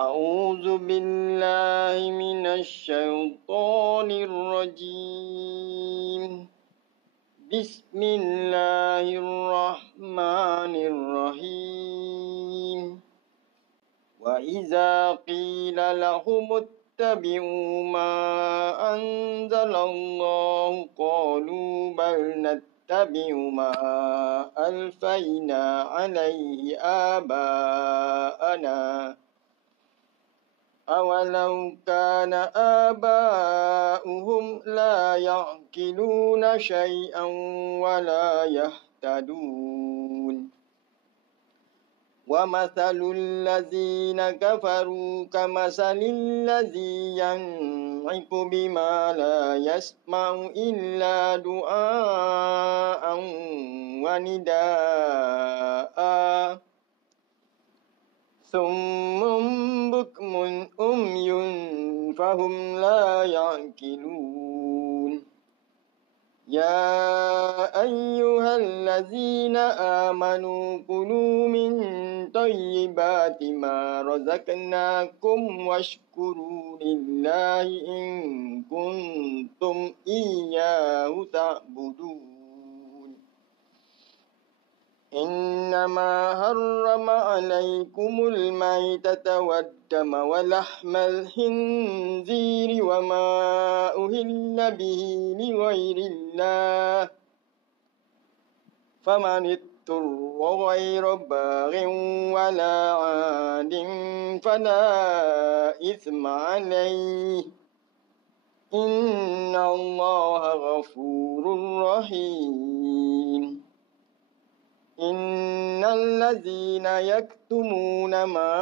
أعوذ بالله من الشيطان الرجيم. بسم الله الرحمن الرحيم. وإذا قيل لهم اتبعوا ما أنزل الله قالوا بل نتبع ما ألفينا عليه آباءنا أولو كان آباؤهم لا يعقلون شيئا ولا يهتدون ومثل الذين كفروا كمثل الذي ينعق بما لا يسمع إلا دعاء ونداء ثم بكم أمي فهم لا يعقلون يا أيها الذين آمنوا كلوا من طيبات ما رزقناكم واشكروا لله إن كنتم إياه تعبدون إنما حرم عليكم الميتة والدم ولحم الخنزير وما أهل به لغير الله فمن اضطر غير باغ ولا عاد فلا إثم عليه إن الله غفور رحيم إن الذين يكتمون ما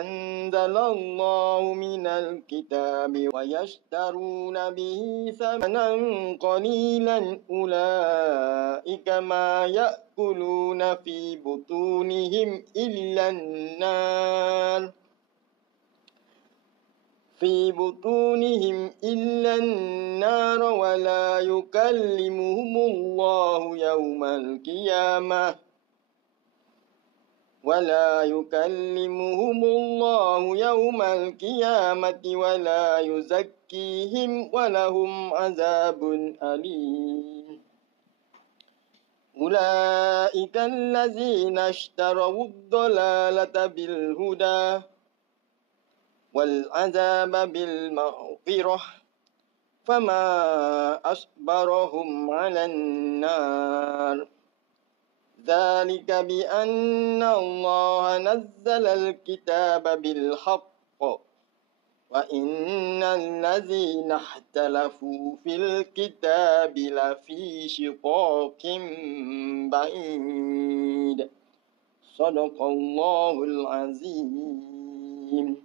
أنزل الله من الكتاب ويشترون به ثمنا قليلا أولئك ما يأكلون في بطونهم إلا النار ولا يكلمهم الله يوم القيامة ولا يزكيهم ولهم عذاب أليم أولئك الذين اشتروا الضلالة بالهدى والعذاب بالمغفرة فما أصبرهم على النار ذلك بأن الله نزل الكتاب بالحق وإن الذين اختلفوا في الكتاب لفي شقاق بعيد صدق الله العظيم.